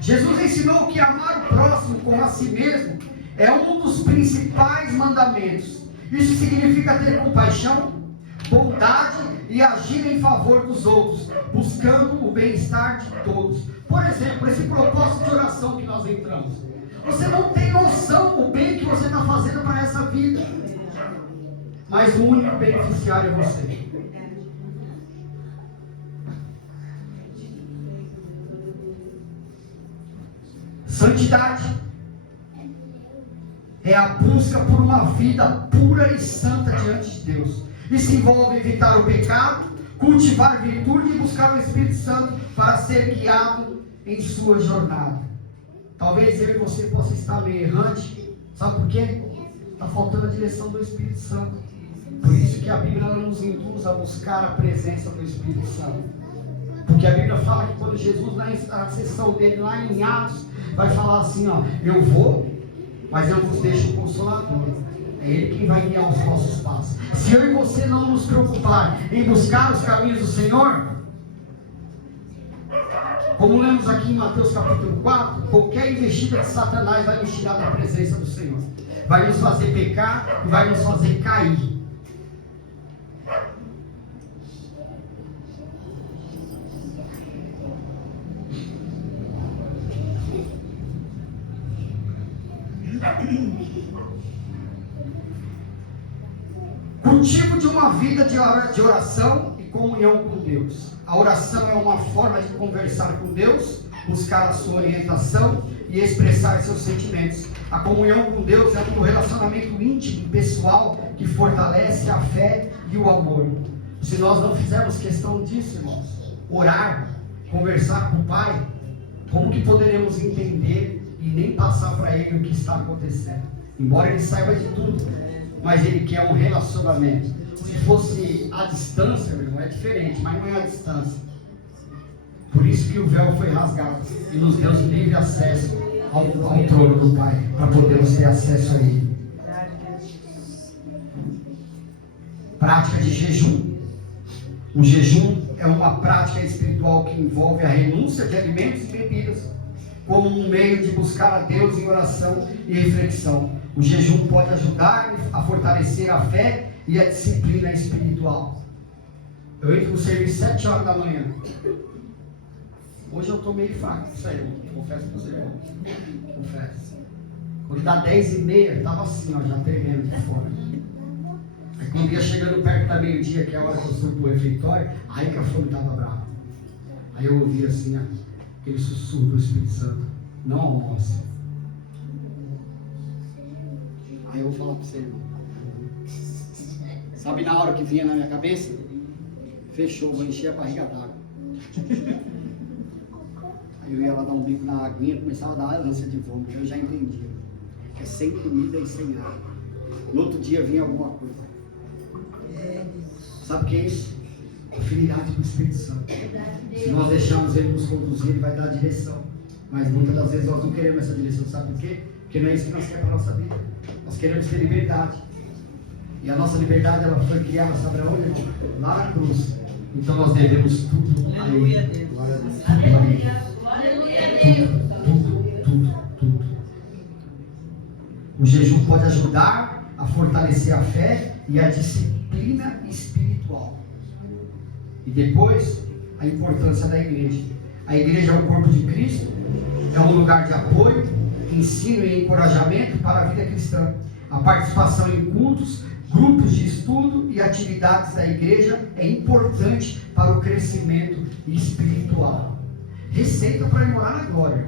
Jesus ensinou que amar o próximo como a si mesmo é um dos principais mandamentos. Isso significa ter compaixão, bondade e agir em favor dos outros, buscando o bem-estar de todos. Por exemplo, esse propósito de oração que nós entramos, você não tem noção do bem que você está fazendo para essa vida, mas o único beneficiário é você. Santidade é a busca por uma vida pura e santa diante de Deus. Isso envolve evitar o pecado, cultivar virtude e buscar o Espírito Santo para ser guiado em sua jornada. Talvez eu e você possa estar meio errante. Sabe por quê? Está faltando a direção do Espírito Santo. Por isso que a Bíblia nos induz a buscar a presença do Espírito Santo. Porque a Bíblia fala que quando Jesus, na sessão dele lá em Atos, vai falar assim: ó, eu vou, mas eu vos deixo o Consolador. É Ele quem vai guiar os nossos passos. Se eu e você não nos preocupar em buscar os caminhos do Senhor, como lemos aqui em Mateus capítulo 4, qualquer investida de Satanás vai nos tirar da presença do Senhor, vai nos fazer pecar e vai nos fazer cair. Cultivo de uma vida de oração e comunhão com Deus. A oração é uma forma de conversar com Deus, buscar a sua orientação e expressar seus sentimentos. A comunhão com Deus é um relacionamento íntimo, pessoal, que fortalece a fé e o amor. Se nós não fizermos questão disso, irmãos, orar, conversar com o Pai, como que poderemos entender e nem passar para Ele o que está acontecendo? Embora Ele saiba de tudo, mas Ele quer um relacionamento. Se fosse a distância, meu irmão, é diferente, mas não é a distância. Por isso que o véu foi rasgado e nos deu livre acesso ao trono do Pai, para podermos ter acesso a Ele. Prática de jejum. O jejum é uma prática espiritual que envolve a renúncia de alimentos e bebidas, como um meio de buscar a Deus em oração e reflexão. O jejum pode ajudar a fortalecer a fé e a disciplina espiritual. Eu entro no serviço 7 horas da manhã. Hoje eu estou meio fraco, sério, confesso para você, confesso. Quando dá 10h30, estava assim, ó, já tremendo de fome. Aí quando ia chegando perto da meio-dia, que é a hora que eu fui pro refeitório, aí que a fome estava brava. Aí eu ouvi assim, ó, aquele sussurro do Espírito Santo: não almoce. Aí eu vou falar para você, irmão. Sabe na hora que vinha na minha cabeça? Fechou, vou encher a barriga d'água. Aí eu ia lá dar um bico na aguinha, começava a dar ânsia de vômito. Eu já entendi. É sem comida e sem água. No outro dia vinha alguma coisa. Sabe o que é isso? Afinidade com o Espírito Santo. Se nós deixarmos Ele nos conduzir, Ele vai dar a direção. Mas muitas das vezes nós não queremos essa direção. Sabe por quê? Porque não é isso que nós queremos para a nossa vida. Nós queremos ter liberdade. E a nossa liberdade, ela foi criada, sabe aonde, irmão? Lá na cruz. Então nós devemos tudo a Ele. Aleluia. Aleluia, Deus. Tudo. O jejum pode ajudar a fortalecer a fé e a disciplina espiritual. E depois, a importância da igreja. A igreja é o corpo de Cristo, é um lugar de apoio, ensino e encorajamento para a vida cristã. A participação em cultos, grupos de estudo e atividades da igreja é importante para o crescimento espiritual. Receita para ir morar na glória.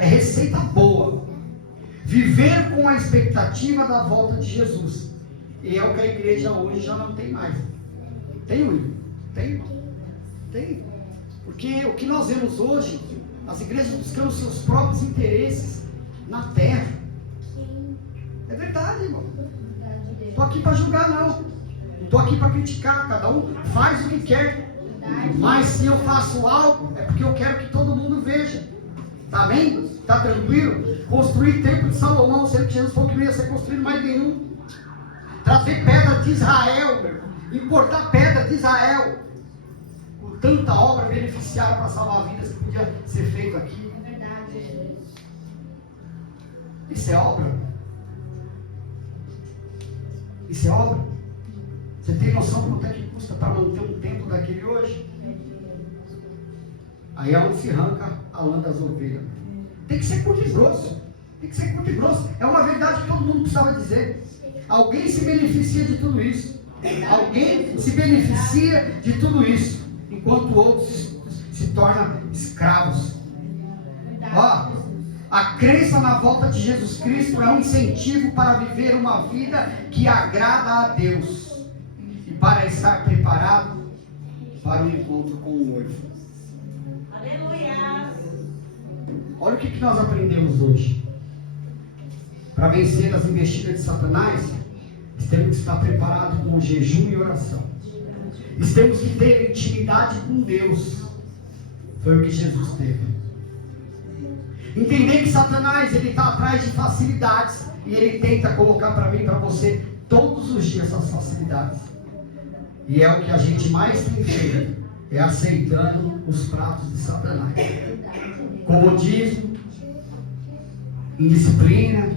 É receita boa. Viver com a expectativa da volta de Jesus. E é o que a igreja hoje já não tem mais. Tem, Will? Tem. Porque o que nós vemos hoje, as igrejas buscando seus próprios interesses na terra. É verdade, irmão. Não estou aqui para julgar, não. Não estou aqui para criticar. Cada um faz o que quer. Mas se eu faço algo, é porque eu quero que todo mundo veja. Está bem? Está tranquilo? Construir templo de Salomão, sendo que Jesus falou que não ia ser construído mais nenhum. Trazer pedra de Israel, meu irmão. Importar pedra de Israel. Com tanta obra beneficiária para salvar vidas que podia ser feito aqui. É verdade. Isso é obra? Isso é obra? Você tem noção de quanto é que custa para manter um templo daquele hoje? Aí é onde se arranca a lã das ovelhas. Tem que ser curto e grosso. É uma verdade que todo mundo precisava dizer. Alguém se beneficia de tudo isso. Enquanto outros se tornam escravos. Ó, a crença na volta de Jesus Cristo é um incentivo para viver uma vida que agrada a Deus. E para estar preparado para o encontro com o noivo. Aleluia. Olha o que nós aprendemos hoje. Para vencer as investidas de Satanás, nós temos que estar preparados com jejum e oração. Nós temos que ter intimidade com Deus. Foi o que Jesus teve. Entender que Satanás ele está atrás de facilidades e ele tenta colocar para mim e para você todos os dias essas facilidades. E é o que a gente mais tem feito, é aceitando os pratos de Satanás. Comodismo, indisciplina,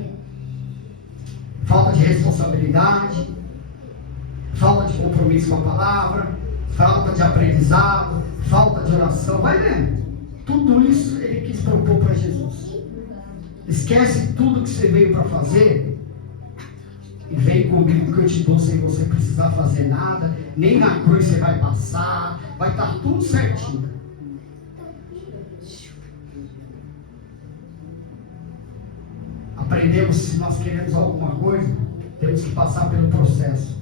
falta de responsabilidade, falta de compromisso com a palavra, falta de aprendizado, falta de oração. Vai vendo? Tudo isso ele quis propor para Jesus. Esquece tudo que você veio para fazer e vem comigo que eu te dou sem você precisar fazer nada. Nem na cruz você vai passar. Vai estar tudo certinho. Aprendemos, se nós queremos alguma coisa, temos que passar pelo processo.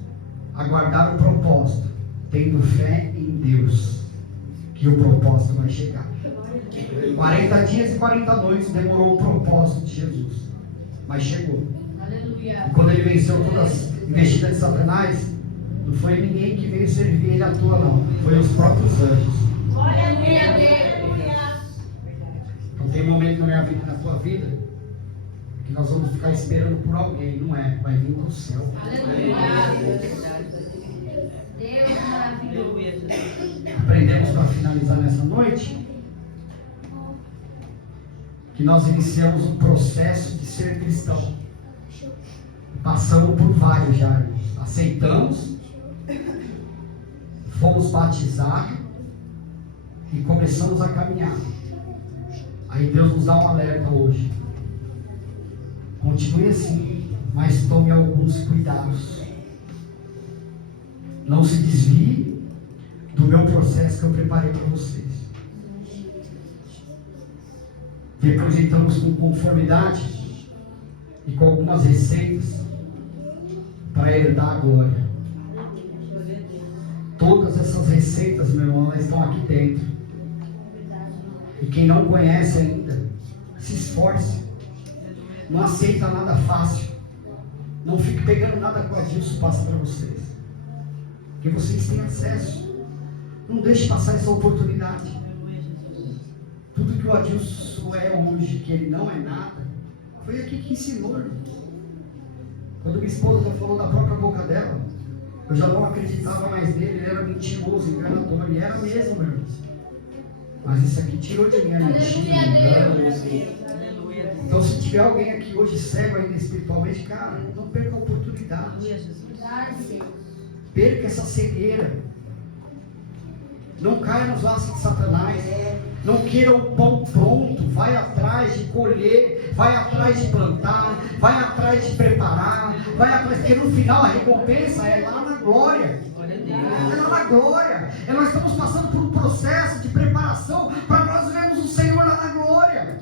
Aguardar o propósito. Tendo fé em Deus. Que o propósito vai chegar. 40 dias e 40 noites demorou o propósito de Jesus. Mas chegou. Aleluia. E quando ele venceu todas as investidas de Satanás, não foi ninguém que veio servir ele à toa, não. Foi os próprios anjos. Aleluia, Deus. Então tem momento na minha vida e na tua vida que nós vamos ficar esperando por alguém. Não é, vai vir do céu. Aleluia. Deus maravilhoso. Aprendemos para finalizar nessa noite que nós iniciamos um processo de ser cristão. Passamos por vários já. Aceitamos, fomos batizados, e começamos a caminhar. Aí Deus nos dá um alerta hoje. Continue assim, mas tome alguns cuidados. Não se desvie do meu processo que eu preparei para vocês. Depois entramos com conformidade e com algumas receitas para herdar a glória. Todas essas receitas, meu irmão, elas estão aqui dentro. E quem não conhece ainda, se esforce. Não aceita nada fácil. Não fique pegando nada que o Adilson passa para vocês. Porque vocês têm acesso. Não deixe passar essa oportunidade. Tudo que o Adilson é hoje, que ele não é nada, foi aqui que ensinou, irmão. Quando minha esposa já falou da própria boca dela, eu já não acreditava mais nele, ele era mentiroso, enganador, e era mesmo, meu irmão. Mas isso aqui tirou de mim a mentira, engano. Então, se tiver alguém aqui hoje cego ainda espiritualmente, cara, não perca a oportunidade. Perca essa cegueira. Não caia nos laços de Satanás. Não queira o pão pronto. Vai atrás de colher, vai atrás de plantar, vai atrás de preparar, vai atrás, porque no final a recompensa é lá na glória. É lá na glória. Nós estamos passando por um processo de preparação para nós vermos o Senhor lá na glória.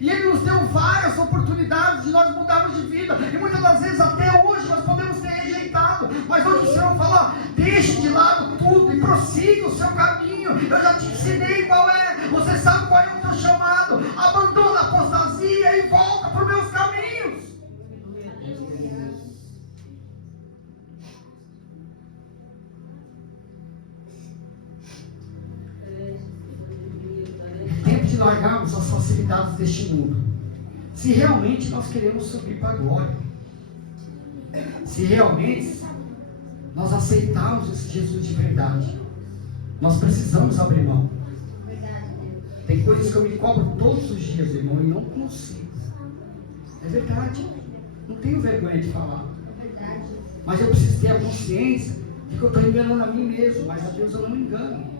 E Ele nos deu várias oportunidades de nós mudarmos de vida. E muitas das vezes até hoje nós podemos ter rejeitado. Mas hoje o Senhor fala, deixe de lado tudo e prossiga o seu caminho. Eu já te ensinei qual é. Você sabe qual é o teu chamado. Abandona a apostasia e volta para os meus caminhos. Tempo de largarmos as facilidades deste mundo. Se realmente nós queremos subir para a glória, se realmente nós aceitarmos esse Jesus de verdade, nós precisamos abrir mão. Tem coisas que eu me cobro todos os dias, irmão, e não consigo. É verdade. Não tenho vergonha de falar. Mas eu preciso ter a consciência de que eu estou enganando a mim mesmo, mas a Deus eu não engano.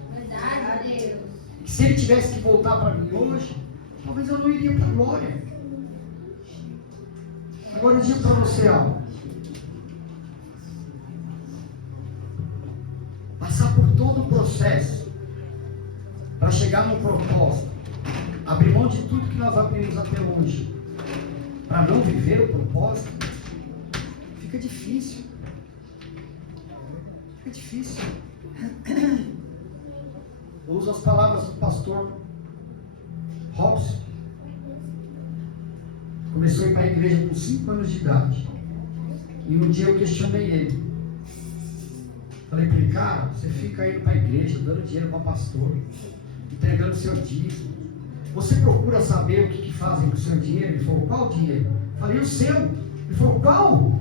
E se Ele tivesse que voltar para mim hoje, talvez eu não iria para a glória. Agora eu digo para você algo. Passar por todo o processo para chegar num propósito, abrir mão de tudo que nós abrimos até hoje, para não viver o propósito, fica difícil. Fica difícil. Eu uso as palavras do pastor Robson. Começou a ir para a igreja com 5 anos de idade. E um dia eu questionei ele. Falei para ele, cara, você fica indo para a igreja, dando dinheiro para pastor, entregando seu dízimo. Você procura saber o que fazem com o seu dinheiro? Ele falou, qual dinheiro? Eu falei, o seu. Ele falou, qual?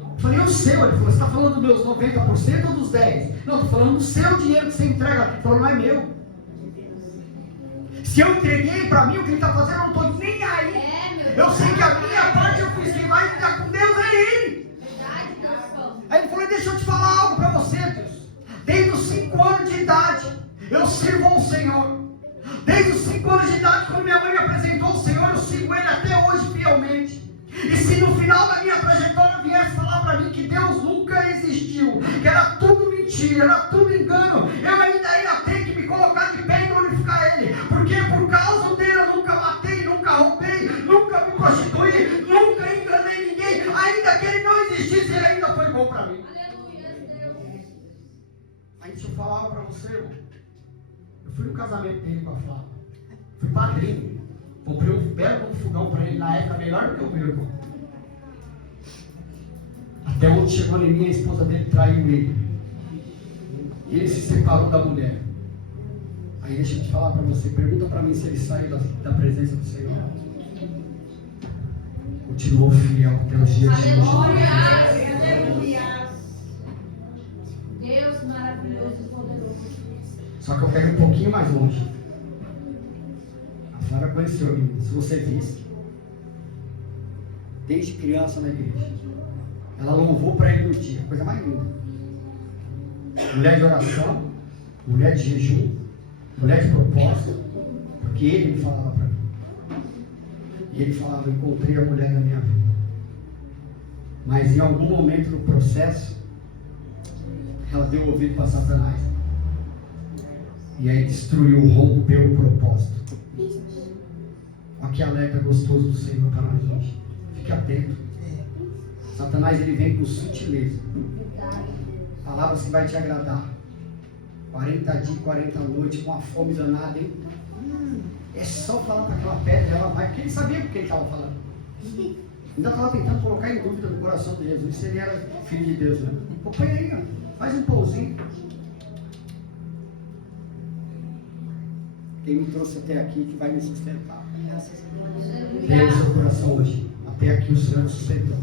Eu falei, o seu. Ele falou, você está falando dos meus 90% ou dos 10%? Não, estou falando do seu dinheiro que você entrega. Ele falou, não é meu. Se eu entreguei para mim, o que ele está fazendo, eu não estou nem aí. Eu sei que a minha parte eu fiz, quem vai ficar com Deus é Ele. Aí ele falou, deixa eu te falar algo para você, Deus. Desde os 5 anos de idade, eu sirvo ao Senhor. Desde os 5 anos de idade, quando minha mãe me apresentou ao Senhor, eu sigo Ele até hoje fielmente. E se no final da minha trajetória viesse falar para mim que Deus nunca existiu, que era tudo mentira, era tudo engano, eu ainda ia ter que me colocar de pé e glorificar Ele. Porque por causa dele eu nunca matei, nunca roubei, nunca me prostituí, nunca enganei ninguém. Ainda que Ele não existisse, Ele ainda foi bom para mim. Aí deixa eu falar algo para você, irmão. Eu fui no casamento dele com a Flávia. Fui padrinho. Comprei um belo fogão para ele na época, melhor do que o meu, irmão. Até onde chegou em mim, a esposa dele traiu ele. E ele se separou da mulher. Aí deixa eu te falar para você. Pergunta para mim se ele saiu da presença do Senhor. Continuou fiel até os dias de hoje. Aleluia. Deus maravilhoso e poderoso. Só que eu pego um pouquinho mais longe. A Flávia conheceu a mim. Se você visse, desde criança na igreja, ela louvou para ele no dia, coisa mais linda. Mulher de oração, mulher de jejum, mulher de propósito, porque ele me falava para mim. E ele falava, encontrei a mulher da minha vida. Mas em algum momento no processo, ela deu ouvido para Satanás. E aí destruiu, rompeu o propósito. Olha que alerta gostoso do Senhor para nós hoje. Fique atento. Satanás ele vem com sutileza. Palavras que vai te agradar. 40 dias, 40 noites, com uma fome danada, hein? É só falar para aquela pedra, ela vai, porque ele sabia do que ele estava falando. Ainda estava tentando colocar em dúvida no coração de Jesus se ele era filho de Deus, né? Pô, põe aí, ó, faz um pãozinho. Quem me trouxe até aqui que vai me sustentar. Leia o seu coração hoje. Até aqui o Senhor me sustentou.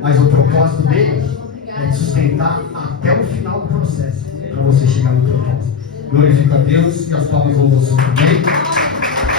Mas o propósito dele é te sustentar até o final do processo, para você chegar no propósito. Glorifica a Deus e as palmas vão você também.